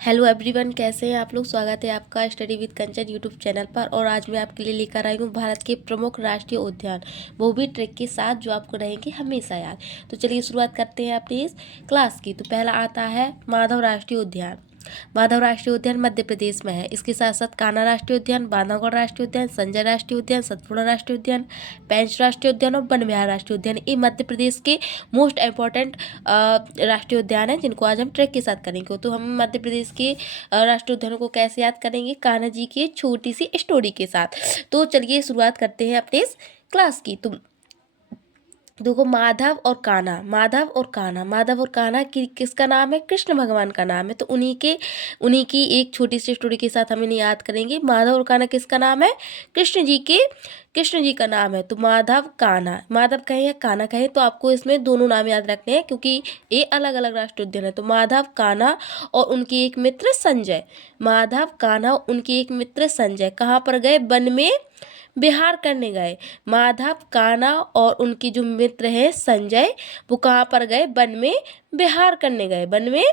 Hello everyone, कैसे हैं आप लोग। स्वागत है आपका study with Kanchan YouTube channel पर। और आज मैं आपके लिए लेकर आई हूँ भारत के प्रमुख राष्ट्रीय उद्यान, वो भी ट्रिक के साथ जो आपको रहेंगे हमेशा याद। तो चलिए शुरुआत करते हैं अपनी इस क्लास की। तो पहला आता है माधव राष्ट्रीय उद्यान। माधव राष्ट्रीय उद्यान मध्य प्रदेश में है। इसके साथ साथ कान्हा राष्ट्रीय उद्यान, बांधवगढ़ राष्ट्रीय उद्यान, संजय राष्ट्रीय उद्यान, सतपुड़ा राष्ट्रीय उद्यान, पेंच राष्ट्रीय उद्यान और वन विहार राष्ट्रीय उद्यान, ये मध्य प्रदेश के मोस्ट इम्पॉर्टेंट राष्ट्रीय उद्यान है, जिनको आज हम ट्रैक के साथ करेंगे। तो हम मध्य प्रदेश के राष्ट्रीय उद्यानों को कैसे याद करेंगे, कान्हा जी की छोटी सी स्टोरी के साथ। तो चलिए शुरुआत करते हैं अपने इस क्लास की। तो देखो, माधव और कान्हा, माधव और कान्हा, माधव और कान्हा किसका नाम है? कृष्ण भगवान का नाम है। तो उन्हीं की एक छोटी सी स्टोरी के साथ हम इन्हें याद करेंगे। माधव और कान्हा किसका नाम है? कृष्ण जी का नाम है। तो माधव कान्हा, माधव कहें या कान्हा कहें, तो आपको इसमें दोनों नाम याद रखने हैं, क्योंकि ये अलग अलग राष्ट्रीय उद्यान है। तो माधव कान्हा और उनके एक मित्र संजय, माधव कान्हा उनके एक मित्र संजय कहाँ पर गए? वन में विहार करने गए। माधव कान्हा और उनके जो मित्र हैं संजय, वो कहाँ पर गए? वन में विहार करने गए। वन में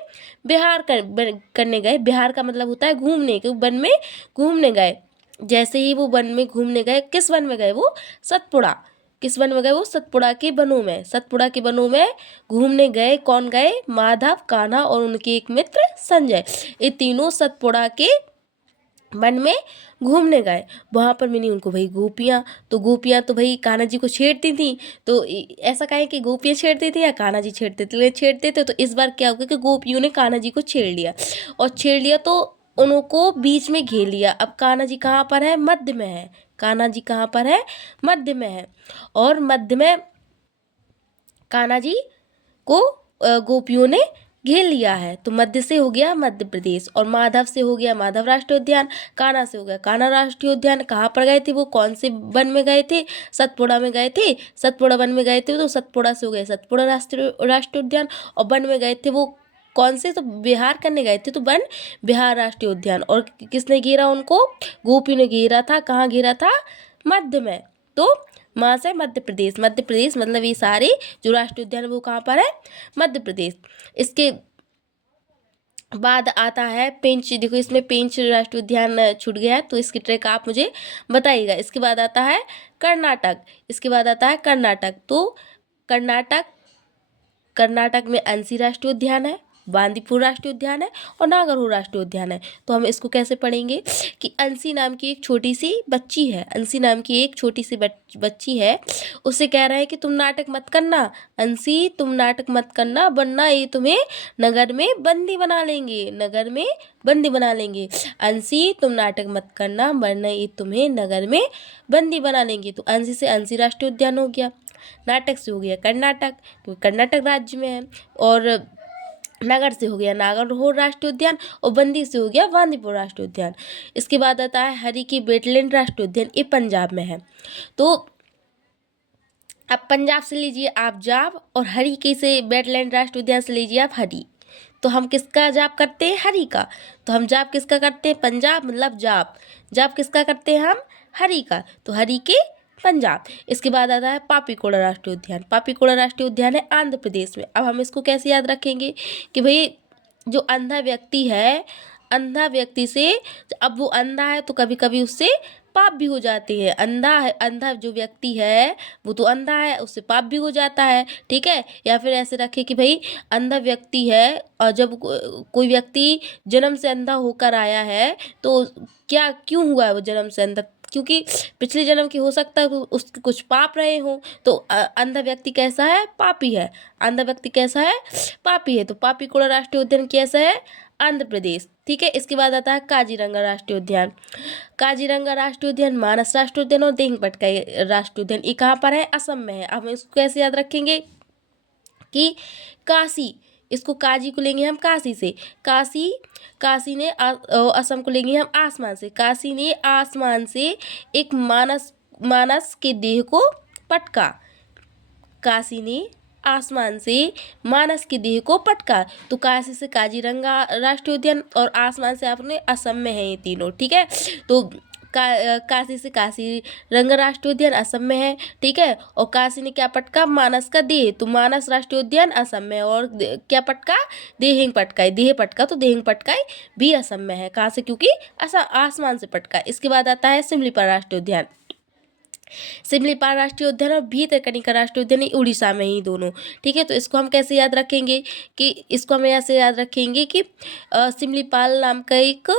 करने गए। विहार का मतलब होता है घूमने, क्योंकि वन में घूमने गए। जैसे ही वो वन में घूमने गए, किस वन में गए? वो सतपुड़ा। किस वन में गए? वो सतपुड़ा के वनों में। सतपुड़ा के वनों में घूमने गए। कौन गए? माधव कान्हा और उनके एक मित्र संजय। ये तीनों सतपुड़ा के वन में घूमने गए। वहाँ पर मिली उनको भाई गोपियाँ। तो गोपियाँ तो भाई कान्हा जी को छेड़ती थी। तो ऐसा कहें कि गोपियाँ छेड़ती थी या कान्हा जी छेड़ते थे। तो इस बार क्या हो गया कि गोपियों ने कान्हा जी को छेड़ लिया, और छेड़ लिया तो उनको बीच में घेर लिया। अब कान्हा जी कहाँ पर है? मध्य में है। कान्हा जी कहाँ पर है? मध्य में है। और मध्य में कान्हा जी को गोपियों ने घेर लिया है। तो मध्य से हो गया मध्य प्रदेश, और माधव से हो गया माधव राष्ट्रीय उद्यान, कान्हा से हो गया कान्हा राष्ट्रीय उद्यान। कहाँ पर गए थे वो? कौन से वन में गए थे? सतपुड़ा में गए थे। सतपुड़ा वन में गए थे, तो सतपुड़ा से हो गया सतपुड़ा राष्ट्रीय उद्यान। और वन में गए थे वो कौन से? तो बिहार करने गए थे, तो वन बिहार राष्ट्रीय उद्यान। और किसने घेरा उनको? गोपी ने घेरा था। कहाँ घेरा था? मध्य में। तो वहाँ से मध्य प्रदेश, मध्य प्रदेश मतलब ये सारे जो राष्ट्रीय उद्यान है वो कहाँ पर है? मध्य प्रदेश। इसके बाद आता है पेंच। देखो, इसमें पेंच राष्ट्रीय उद्यान छूट गया है, तो इसकी ट्रैक आप मुझे बताइएगा। इसके बाद आता है कर्नाटक। इसके बाद आता है कर्नाटक। तो कर्नाटक में अंसी राष्ट्रीय उद्यान है, बांदीपुर राष्ट्रीय उद्यान है और नागरहोर राष्ट्रीय उद्यान है। तो हम इसको कैसे पढ़ेंगे कि अंसी नाम की एक छोटी सी बच्ची है, अंसी नाम की एक छोटी सी बच्ची है, उससे कह रहा है कि तुम नाटक मत करना, अंसी तुम नाटक मत करना, वरना ये तुम्हें नगर में बंदी बना लेंगे, नगर में बंदी बना लेंगे। अंसी तुम नाटक मत करना, वरना ये तुम्हें नगर में बंदी बना लेंगे। तो अंसी से अंसी राष्ट्रीय उद्यान हो गया। नाटक से हो गया कर्नाटक, क्योंकि कर्नाटक राज्य में है। और नगर से हो गया नागरहोर राष्ट्रीय उद्यान, और बंदी से हो गया बांदीपुर राष्ट्रीय उद्यान। इसके बाद आता है हरी की वेटलैंड राष्ट्रीय उद्यान, ये पंजाब में है। तो अब पंजाब से लीजिए आप जाप, और हरी के से वेटलैंड राष्ट्रीय उद्यान से लीजिए आप हरी। तो हम किसका जाप करते हैं? हरी का। तो हम जाप किसका करते हैं? पंजाब मतलब जाप। जाप किसका करते हैं हम? हरी का। तो हरी के पंजाब। इसके बाद आता है पापीकोड़ा राष्ट्रीय उद्यान। पापीकोड़ा राष्ट्रीय उद्यान है आंध्र प्रदेश में। अब हम इसको कैसे याद रखेंगे कि भाई जो अंधा व्यक्ति है, अंधा व्यक्ति से, अब वो अंधा है तो कभी कभी उससे पाप भी हो जाते हैं। अंधा जो व्यक्ति है वो तो अंधा है, उससे पाप भी हो जाता है, ठीक है। या फिर ऐसे रखे कि भाई अंधा व्यक्ति है, और जब कोई व्यक्ति जन्म से अंधा होकर आया है, तो क्या क्यों हुआ है वो जन्म से अंधा? क्योंकि पिछले जन्म की हो सकता है उसके कुछ पाप रहे हो। तो अंधा व्यक्ति कैसा है? पापी है। अंधा व्यक्ति कैसा है? पापी है। तो पापीकोड़ा राष्ट्रीय उद्यान कैसा है? आंध्र प्रदेश, ठीक है। इसके बाद आता है काजीरंगा राष्ट्रीय उद्यान। काजीरंगा राष्ट्रीय उद्यान, मानस राष्ट्रीय उद्यान और देंगपटका राष्ट्रीय उद्यान, ये कहाँ पर है? असम में है। अब हम इसको कैसे याद रखेंगे कि काशी, इसको काजी को लेंगे हम काशी से, काशी ने असम को लेंगे हम आसमान से। काशी ने आसमान से एक मानस के देह को पटका। काशी ने आसमान से मानस के देह को पटका। तो काशी से काजीरंगा राष्ट्रीय उद्यान, और आसमान से आपने असम में है ये तीनों, ठीक है। तो काशी से काजीरंगा राष्ट्रीय उद्यान असम में है, ठीक है। और काशी ने क्या पटका, मानस का देह, तो मानस राष्ट्रीय उद्यान असम में है। और क्या पटका, देहिंग पटकाई, देह पटका तो देहिंग पटकाई भी असम में है। कहाँ से, क्योंकि आसमान से पटका। इसके बाद आता है सिमलीपाल राष्ट्रीय उद्यान। सिमलीपाल राष्ट्रीय उद्यान और भीतरकनिका राष्ट्रीय उद्यान उड़ीसा में ही दोनों, ठीक है। तो इसको हम कैसे याद रखेंगे, कि इसको हम ऐसे याद रखेंगे कि सिमलीपाल नाम का एक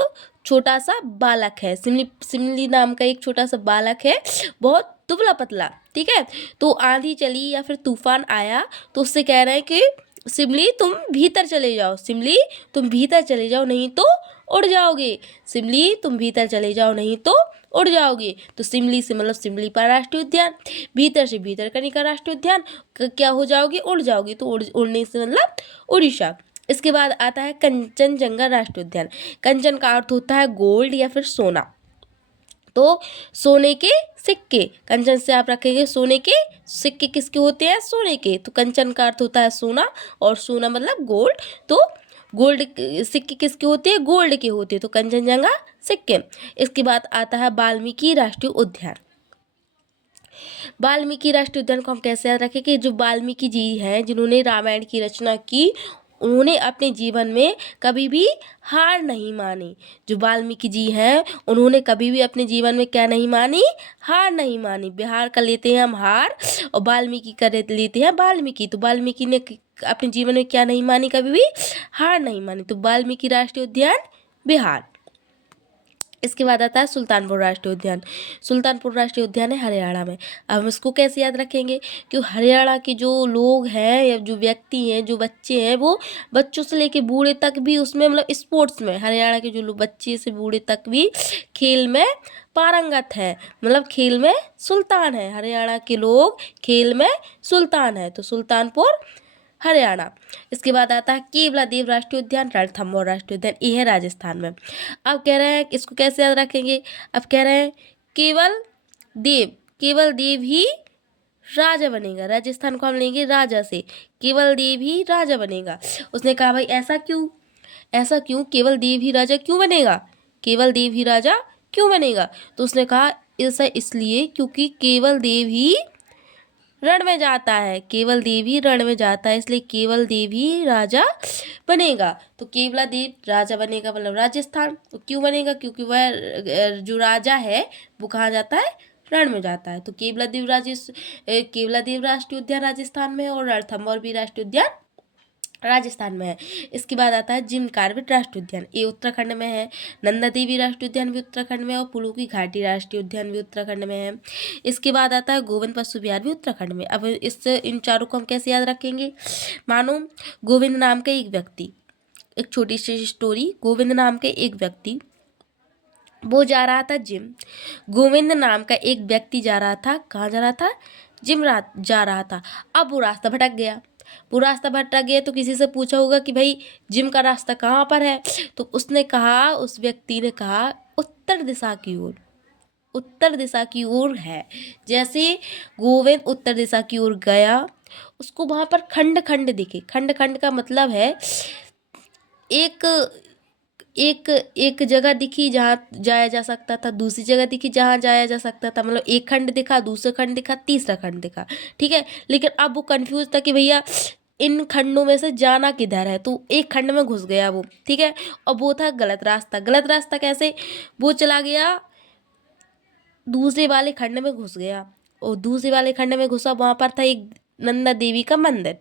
छोटा सा बालक है, सिमली नाम का एक छोटा सा बालक है, बहुत दुबला पतला, ठीक है। तो आंधी चली या फिर तूफान आया तो उससे कह रहे हैं कि सिमली तुम भीतर चले जाओ, सिमली तुम भीतर चले जाओ, नहीं तो उड़ जाओगे, सिमली तुम भीतर चले जाओ, नहीं तो उड़ जाओगे। तो सिमली से मतलब सिमलीपाल राष्ट्रीय उद्यान, भीतर से भीतरकनिका राष्ट्रीय उद्यान, क्या हो जाओगे, उड़ जाओगे, तो उड़ने से मतलब उड़ीसा। इसके बाद आता है कंचनजंगा राष्ट्रीय उद्यान। कंचन का अर्थ होता है गोल्ड या फिर सोना, तो सोने के सिक्के, कंचन से आप रखेंगे सोने के सिक्के, किसके होते हैं, सोने के। तो कंचन का अर्थ होता है सोना, और सोना मतलब गोल्ड, तो गोल्ड सिक्के किसके होते हैं, गोल्ड के होते हैं, तो कंचनजंगा सिक्के। इसके बाद आता है वाल्मीकि राष्ट्रीय उद्यान। वाल्मीकि राष्ट्रीय उद्यान को हम कैसे याद रखें, कि जो वाल्मीकि जी हैं, जिन्होंने रामायण की रचना की, उन्होंने अपने जीवन में कभी भी हार नहीं मानी। जो वाल्मीकि जी हैं, उन्होंने कभी भी अपने जीवन में क्या नहीं मानी, हार नहीं मानी। बिहार का लेते हैं हम हार, और वाल्मीकि का लेते हैं वाल्मीकि। तो वाल्मीकि ने अपने जीवन में क्या नहीं मानी, कभी भी हार नहीं मानी। तो वाल्मीकि राष्ट्रीय उद्यान बिहार। इसके बाद आता है सुल्तानपुर राष्ट्रीय उद्यान। सुल्तानपुर राष्ट्रीय उद्यान है हरियाणा में। अब हम इसको कैसे याद रखेंगे, कि हरियाणा के जो लोग हैं या जो व्यक्ति हैं, जो बच्चे हैं, वो बच्चों से लेके बूढ़े तक भी उसमें मतलब स्पोर्ट्स में, हरियाणा के जो लोग बच्चे से बूढ़े तक भी खेल में पारंगत है, मतलब खेल में सुल्तान है। हरियाणा के लोग खेल में सुल्तान है, तो सुल्तानपुर हरियाणा। इसके बाद आता है केवलादेव राष्ट्रीय उद्यान, रणथंभौर राष्ट्रीय उद्यान, ये है राजस्थान में। अब कह रहे हैं इसको कैसे याद रखेंगे, अब कह रहे हैं केवल देव ही राजा बनेगा। राजस्थान को हम लेंगे राजा से, केवल देव ही राजा बनेगा। उसने कहा भाई ऐसा क्यों केवल देव ही राजा क्यों बनेगा, केवल देव ही राजा क्यों बनेगा। तो उसने कहा ऐसा इसलिए क्योंकि केवल देव ही रण में जाता है, केवल देव ही रण में जाता है, इसलिए केवल देव ही राजा बनेगा। तो केवला देव राजा बनेगा मतलब राजस्थान। तो क्यों बनेगा, क्योंकि वह जो राजा है वो कहाँ जाता है, रण में जाता है। तो केवला देव राष्ट्रीय उद्यान राजस्थान में है, और रणथंभौर भी राष्ट्रीय उद्यान राजस्थान में है। इसके बाद आता है जिम कॉर्बेट राष्ट्रीय उद्यान, ये उत्तराखंड में है। नंदा देवी राष्ट्रीय उद्यान भी उत्तराखंड में है, और फूलों की घाटी राष्ट्रीय उद्यान भी उत्तराखंड में है। इसके बाद आता है गोविंद पशु विहार भी उत्तराखंड में। अब इन चारों को हम कैसे याद रखेंगे, मानो गोविंद नाम का एक व्यक्ति, एक छोटी सी स्टोरी। गोविंद नाम के एक व्यक्ति वो जा रहा था जिम। गोविंद नाम का एक व्यक्ति जा रहा था, कहाँ जा रहा था, जिम जा रहा था। अब वो रास्ता भटक गया, तो किसी से पूछा होगा कि भाई जिम का रास्ता कहाँ पर है, तो उस व्यक्ति ने कहा उत्तर दिशा की ओर है। जैसे गोविंद उत्तर दिशा की ओर गया, उसको वहाँ पर खंड खंड दिखे। खंड खंड का मतलब है एक जगह दिखी जहाँ जाया जा सकता था, दूसरी जगह दिखी जहाँ जाया जा सकता था, मतलब एक खंड दिखा, दूसरा खंड दिखा, तीसरा खंड दिखा, ठीक है। लेकिन अब वो कंफ्यूज था कि भैया इन खंडों में से जाना किधर है, तो एक खंड में घुस गया वो, ठीक है। और वो था गलत रास्ता कैसे, वो चला गया दूसरे वाले खंड में घुस गया, और दूसरे वाले खंड में घुसा, वहाँ पर था एक नंदा देवी का मंदिर।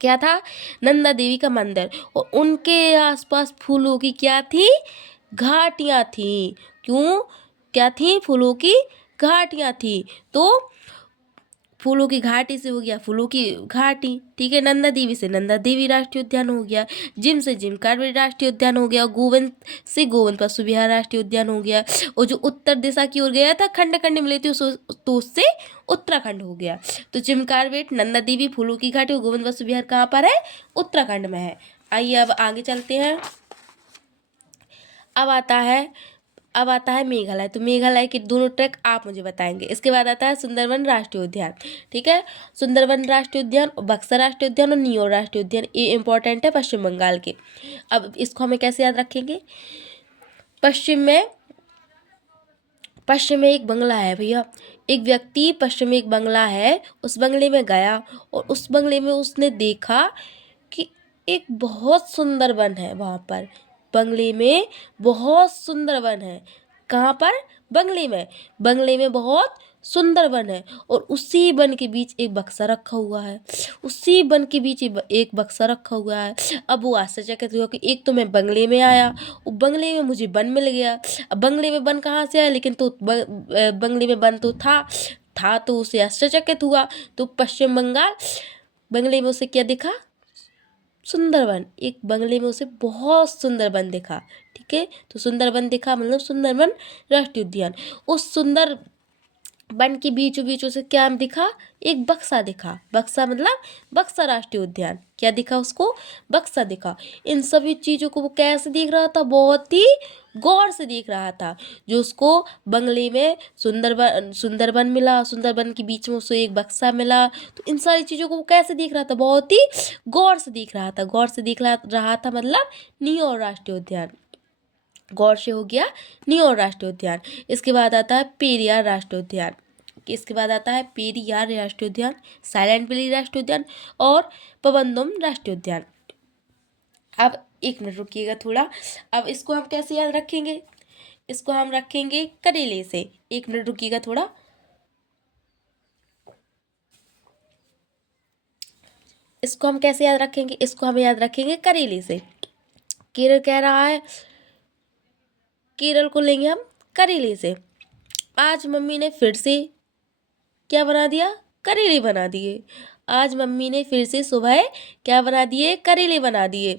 क्या था, नंदा देवी का मंदिर, और उनके आसपास फूलों की क्या थी, घाटियाँ थी। क्यों, क्या थी, फूलों की घाटियाँ थी। तो फूलों की घाटी से हो गया फूलों की घाटी, ठीक है। नंदा देवी से नंदा देवी राष्ट्रीय उद्यान हो गया, जिम से जिम कॉर्बेट राष्ट्रीय उद्यान हो गया, गोविंद से गोविंद पशु विहार राष्ट्रीय उद्यान हो गया, और जो उत्तर दिशा की ओर गया था खंड खंड मिले थे तो उससे उत्तराखंड हो गया। तो जिम कॉर्बेट, नंदा देवी, फूलों की घाटी और गोविंद पशु विहार कहाँ पर है, उत्तराखंड में है। आइए अब आगे चलते हैं। अब आता है मेघालय। तो मेघालय के दोनों ट्रैक आप मुझे बताएंगे। इसके बाद आता है सुंदरवन राष्ट्रीय उद्यान, ठीक है। सुंदरवन राष्ट्रीय उद्यान, बक्सर राष्ट्रीय उद्यान और न्यूर राष्ट्रीय उद्यान, ये इंपॉर्टेंट है पश्चिम बंगाल के। अब इसको हमें कैसे याद रखेंगे, पश्चिम में पश्चिम में एक बंगला है भैया। एक व्यक्ति पश्चिम में एक बंगला है, उस बंगले में गया और उस बंगले में उसने देखा कि एक बहुत सुंदर वन है वहाँ पर। बंगले में बहुत सुंदर वन है। कहाँ पर? बंगले में। बंगले में बहुत सुंदर वन है और उसी वन के बीच एक बक्सा रखा हुआ है। उसी वन के बीच एक बक्सा रखा हुआ है। अब वो आश्चर्यचकित हुआ कि एक तो मैं बंगले में आया, वो बंगले में मुझे वन मिल गया। अब बंगले में वन कहाँ से आया? लेकिन तो बंगले में वन तो था तो उसे आश्चर्यचकित हुआ। तो पश्चिम बंगाल बंगले में उसे क्या दिखा? सुंदरवन। एक बंगले में उसे बहुत सुंदर वन दिखा। ठीक है, तो सुंदर वन दिखा मतलब सुंदरवन राष्ट्रीय उद्यान। उस सुंदर वन के बीचों बीच उसे क्या दिखा? एक बक्सा दिखा। बक्सा मतलब बक्सा राष्ट्रीय उद्यान। क्या दिखा उसको? बक्सा दिखा। इन सभी चीजों को वो कैसे देख रहा था? बहुत ही गौर से देख रहा था। जो उसको बंगले में सुंदरवन मिला, सुंदरवन के बीच में उसे एक बक्सा मिला, तो इन सारी चीजों को वो कैसे देख रहा था? बहुत ही गौर से देख रहा था। गौर से देख रहा था मतलब न्यूयॉर्क राष्ट्रीय उद्यान। गौर से हो गया न्यूयॉर्क राष्ट्रीय उद्यान। इसके बाद आता है पेरियार राष्ट्रीय उद्यान। इसके बाद आता है पेरियार राष्ट्रीय उद्यान, साइलेंट वैली राष्ट्रीय उद्यान और पवनदुम राष्ट्रीय उद्यान। अब एक मिनट रुकिएगा थोड़ा। अब इसको हम कैसे याद रखेंगे? इसको हम रखेंगे करेले से। एक मिनट रुकिएगा थोड़ा। इसको हम कैसे याद रखेंगे? इसको हम याद रखेंगे करेले से। केरल कह रहा है, केरल को लेंगे हम करेले से। आज मम्मी ने फिर से क्या बना दिया? करेले बना दिए। आज मम्मी ने फिर से सुबह क्या बना दिए? करेले बना दिए।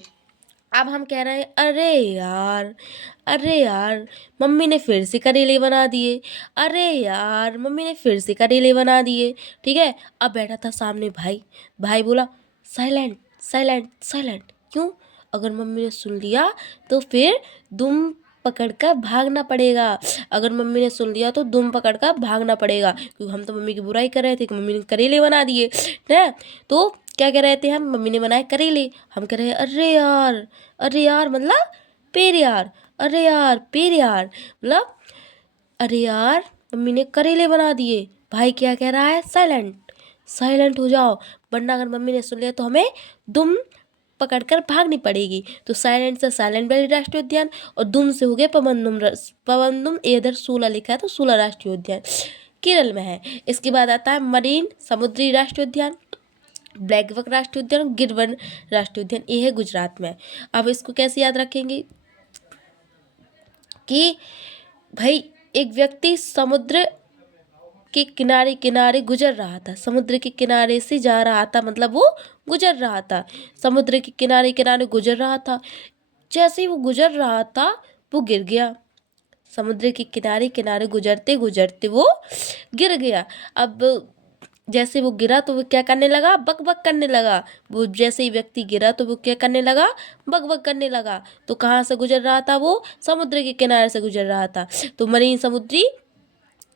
अब हम कह रहे हैं अरे यार मम्मी ने फिर से करेले बना दिए। अरे यार मम्मी ने फिर से करेले बना दिए। ठीक है, अब बैठा था सामने भाई। भाई बोला साइलेंट साइलेंट साइलेंट। क्यों? अगर मम्मी ने सुन लिया तो फिर दुम पकड़कर भागना पड़ेगा। अगर मम्मी ने सुन लिया तो दुम पकड़कर भागना पड़ेगा, क्योंकि हम तो मम्मी की बुराई कर रहे थे कि मम्मी ने करेले बना दिए ना। तो क्या कह रहे थे हम? मम्मी ने बनाए करेले। हम कह रहे हैं अरे यार मतलब पेड़ यार। अरे यार पेड़ यार मतलब अरे यार मम्मी ने करेले बना दिए। भाई क्या कह रहा है? साइलेंट साइलेंट हो जाओ, वरना अगर मम्मी ने सुन लिया तो हमें दुम पकड़कर भागनी पड़ेगी। तो साइलेंट से साइलेंट वैली राष्ट्रीय उद्यान और दुम से हो गया पवनदुम। इधर सूला लिखा है तो सूला राष्ट्रीय उद्यान केरल में है। इसके बाद आता है मरीन समुद्री राष्ट्रीय उद्यान, ब्लैकबक राष्ट्रीय उद्यान, गिरवन राष्ट्रीय उद्यान। ये है गुजरात में। अब इसको कैसे याद रखेंगे कि भाई एक व्यक्ति समुद्र के किनारे किनारे गुजर रहा था। समुद्र के किनारे से जा रहा था मतलब वो गुजर रहा था। समुद्र के किनारे किनारे गुजर रहा था। जैसे ही वो गुजर रहा था वो गिर गया। समुद्र के किनारे किनारे गुजरते गुजरते वो गिर गया। अब जैसे वो गिरा तो वो क्या करने लगा? बक बक करने लगा। वो जैसे ही व्यक्ति गिरा तो वो क्या करने लगा? बक बक करने लगा। तो कहाँ से गुजर रहा था? वो समुद्र के किनारे से गुजर रहा था। तो मरीन समुद्री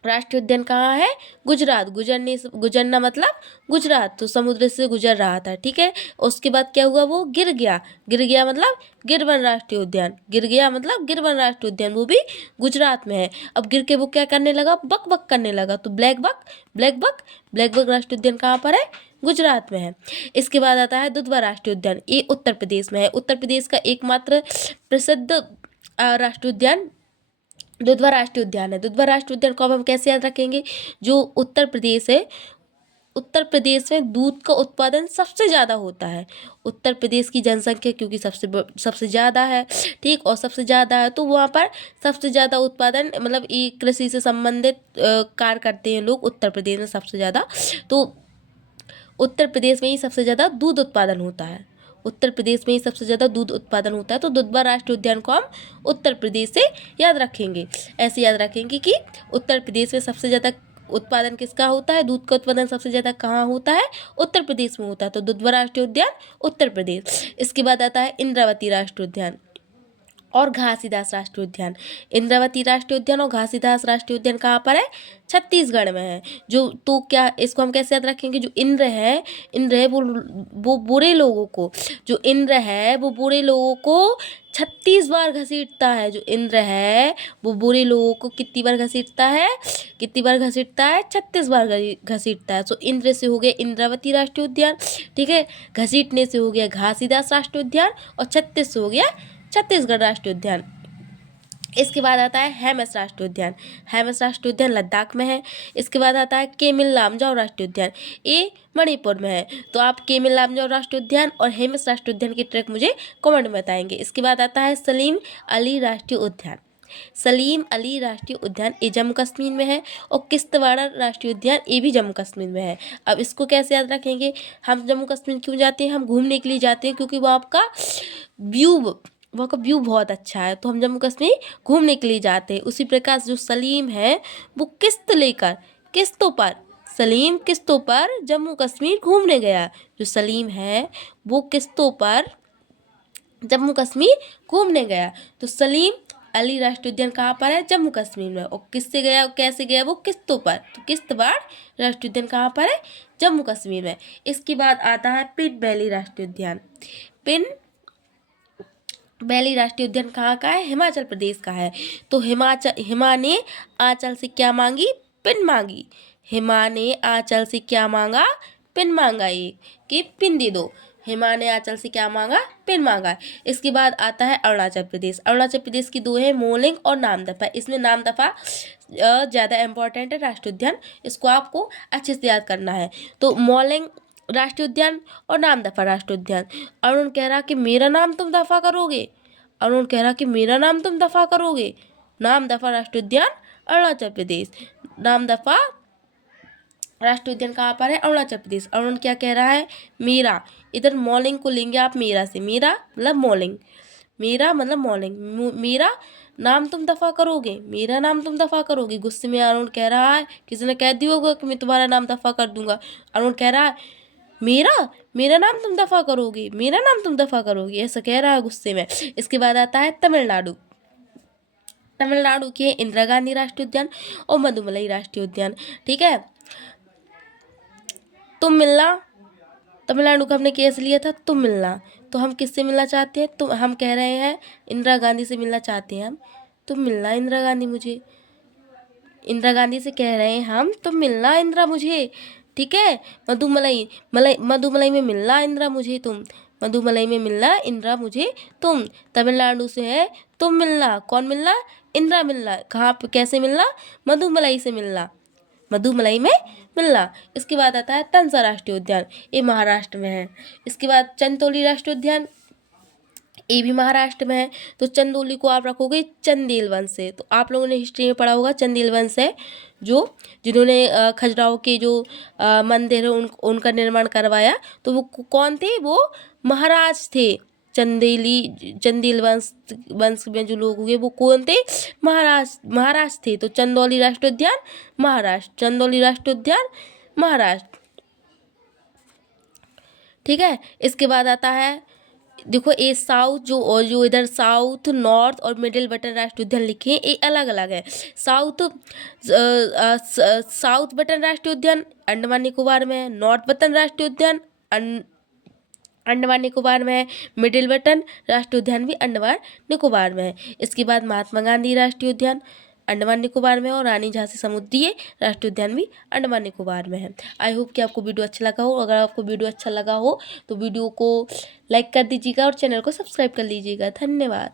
राष्ट्रीय उद्यान कहाँ है? गुजरात। गुजरना मतलब गुजरात। तो समुद्र से गुजर रहा था। ठीक है, उसके बाद क्या हुआ? वो गिर गया। गिर गया मतलब गिरवन राष्ट्रीय उद्यान। गिर गया मतलब गिरवन राष्ट्रीय उद्यान, वो भी गुजरात में है। अब गिर के वो क्या करने लगा? बक बक करने लगा। तो ब्लैकबक राष्ट्रीय उद्यान कहाँ पर है? गुजरात में है। इसके बाद आता है दुधवा राष्ट्रीय उद्यान। ये उत्तर प्रदेश में है। उत्तर प्रदेश का एकमात्र प्रसिद्ध राष्ट्रीय उद्यान दुधवा राष्ट्रीय उद्यान है। दुधवा राष्ट्रीय उद्यान को अब हम कैसे याद रखेंगे? जो उत्तर प्रदेश है, उत्तर प्रदेश में दूध का उत्पादन सबसे ज़्यादा होता है। उत्तर प्रदेश की जनसंख्या क्योंकि सबसे ज़्यादा है, ठीक, और सबसे ज़्यादा है तो वहाँ पर सबसे ज़्यादा उत्पादन मतलब ये कृषि से संबंधित कार्य करते हैं लोग उत्तर प्रदेश में सबसे ज़्यादा। तो उत्तर प्रदेश में ही सबसे ज़्यादा दूध उत्पादन होता है। उत्तर प्रदेश में ही सबसे ज़्यादा दूध उत्पादन होता है। तो दुधवा राष्ट्रीय उद्यान को हम उत्तर प्रदेश से याद रखेंगे। ऐसे याद रखेंगे कि उत्तर प्रदेश में सबसे ज़्यादा उत्पादन किसका होता है? दूध का उत्पादन सबसे ज़्यादा कहाँ होता है? उत्तर प्रदेश में होता है। तो दुधवा राष्ट्रीय उद्यान उत्तर प्रदेश। इसके बाद आता है इंद्रावती राष्ट्रीय उद्यान। और घासीदास राष्ट्रीय उद्यान। इंद्रावती राष्ट्रीय उद्यान और घासीदास राष्ट्रीय उद्यान कहाँ पर है? छत्तीसगढ़ में है। जो तो क्या इसको हम कैसे याद रखेंगे? जो इंद्र है वो बुरे लोगों को, जो इंद्र है वो बुरे लोगों को 36 बार घसीटता है। जो इंद्र है वो बुरे लोगों को कितनी बार घसीटता है? 36 बार घसीटता है। सो इंद्र से हो गया इंद्रावती राष्ट्रीय उद्यान, ठीक है। घसीटने से हो गया घासीदास राष्ट्रीय उद्यान और 36 से हो गया छत्तीसगढ़ राष्ट्रीय उद्यान। इसके बाद आता है हेमस राष्ट्रीय उद्यान। हेमस राष्ट्रीय उद्यान लद्दाख में है। इसके बाद आता है केमिल लामजाओ राष्ट्रीय उद्यान, ये मणिपुर में है। तो आप केमिल लामजाओ राष्ट्रीय उद्यान और हेमस राष्ट्रीय उद्यान की ट्रैक मुझे कमेंट में बताएंगे। इसके बाद आता है सलीम अली राष्ट्रीय उद्यान। सलीम अली राष्ट्रीय उद्यान ये जम्मू कश्मीर में है और किश्तवाड़ राष्ट्रीय उद्यान ये भी जम्मू कश्मीर में है। अब इसको कैसे याद रखेंगे? हम जम्मू कश्मीर क्यों जाते हैं? हम घूमने के लिए जाते हैं, क्योंकि वहाँ का व्यू बहुत अच्छा है, तो हम जम्मू कश्मीर घूमने के लिए जाते हैं। उसी प्रकार जो सलीम है वो किस्तों पर सलीम किस्तों पर जम्मू कश्मीर घूमने गया। जो सलीम है वो किस्तों पर जम्मू कश्मीर घूमने गया। तो सलीम अली राष्ट्रीय उद्यान कहाँ पर है? जम्मू कश्मीर में। और किससे गया, कैसे गया? वो किस्तों पर। तो किश्तवाड़ राष्ट्रीय उद्यान कहाँ पर है? जम्मू कश्मीर में। इसके बाद आता है पिन वैली राष्ट्रीय उद्यान। पिन वैली राष्ट्रीय उद्यान कहाँ का है? हिमाचल प्रदेश का है। तो हिमा ने आंचल से क्या मांगी? पिन मांगी। हिमा ने आंचल से क्या मांगा? पिन मांगा, एक कि पिन दे दो। हिमा ने आंचल से क्या मांगा? पिन मांगा। इसके बाद आता है अरुणाचल प्रदेश। अरुणाचल प्रदेश की दो है, मोलिंग और नामदफा। इसमें नामदफा ज़्यादा इम्पोर्टेंट है राष्ट्रीय उद्यान, इसको आपको अच्छे से याद करना है। तो मोलिंग राष्ट्रीय उद्यान और नामदफा राष्ट्रीय उद्यान। अरुण कह रहा कि मेरा नाम तुम दफा करोगे। अरुण कह रहा कि मेरा नाम तुम दफा करोगे। नामदफा राष्ट्रीय उद्यान अरुणाचल प्रदेश। नामदफा राष्ट्रीय उद्यान कहाँ पर है? अरुणाचल प्रदेश। अरुण क्या कह रहा है? मेरा, इधर मॉलिंग को लेंगे आप मेरा से। मेरा मतलब मॉलिंग, मेरा मतलब मॉलिंग। मेरा नाम तुम दफा करोगे, मेरा नाम तुम दफा करोगे। गुस्से में अरुण कह रहा है, किसी ने कह दिया होगा कि मैं तुम्हारा नाम दफा कर दूंगा। अरुण कह रहा है मेरा नाम तुम दफा करोगे, मेरा नाम तुम दफा करोगे, ऐसा कह रहा है गुस्से में। इसके बाद आता है तमिलनाडु। तमिलनाडु के इंदिरा गांधी राष्ट्रीय उद्यान और मधुमलाई राष्ट्रीय उद्यान, ठीक है। तुम मिलना, तमिलनाडु का हमने केस लिया था तुम मिलना। तो हम किससे मिलना चाहते हैं? तो हम कह रहे हैं इंदिरा गांधी से मिलना चाहते हैं हम। तुम मिलना इंदिरा गांधी मुझे, इंदिरा गांधी से कह रहे हैं हम, तुम मिलना इंदिरा मुझे, ठीक है। मधुमलाई में मिलना इंदिरा मुझे तुम, मधुमलाई में मिलना इंदिरा मुझे तुम। तमिलनाडु से है तुम मिलना, कौन मिलना? इंदिरा मिलना। कहाँ पे, कैसे मिलना? मधुमलाई से मिलना, मधुमलाई में मिलना। इसके बाद आता है तंसा राष्ट्रीय उद्यान, ये महाराष्ट्र में है। इसके बाद चंदौली राष्ट्रीय उद्यान, ये भी महाराष्ट्र में है। तो चंदौली को आप रखोगे चंदेल वंश से। तो आप लोगों ने हिस्ट्री में पढ़ा होगा, चंदेल वंश है जिन्होंने खजुराहो के जो मंदिर है उनका निर्माण करवाया। तो वो कौन थे? वो महाराज थे। चंदेल वंश में जो लोग हुए वो कौन थे? महाराज थे। तो चंदौली राष्ट्रीय उद्यान महाराष्ट्र, चंदौली राष्ट्रीय उद्यान महाराष्ट्र, ठीक है। इसके बाद आता है, देखो ये साउथ जो इधर साउथ, नॉर्थ और मिडिल बटन राष्ट्रीय उद्यान लिखे हैं, ये अलग अलग है। साउथ बटन राष्ट्रीय उद्यान अंडमान निकोबार में है। नॉर्थ बटन राष्ट्रीय उद्यान अंडमान निकोबार में है। मिडिल बटन राष्ट्रीय उद्यान भी अंडमान निकोबार में है। इसके बाद महात्मा गांधी राष्ट्रीय उद्यान अंडमान निकोबार में है और रानी झांसी समुद्रीय राष्ट्रीय उद्यान भी अंडमान निकोबार में है। आई होप कि आपको वीडियो अच्छा लगा हो। अगर आपको वीडियो अच्छा लगा हो तो वीडियो को लाइक कर दीजिएगा और चैनल को सब्सक्राइब कर लीजिएगा। धन्यवाद।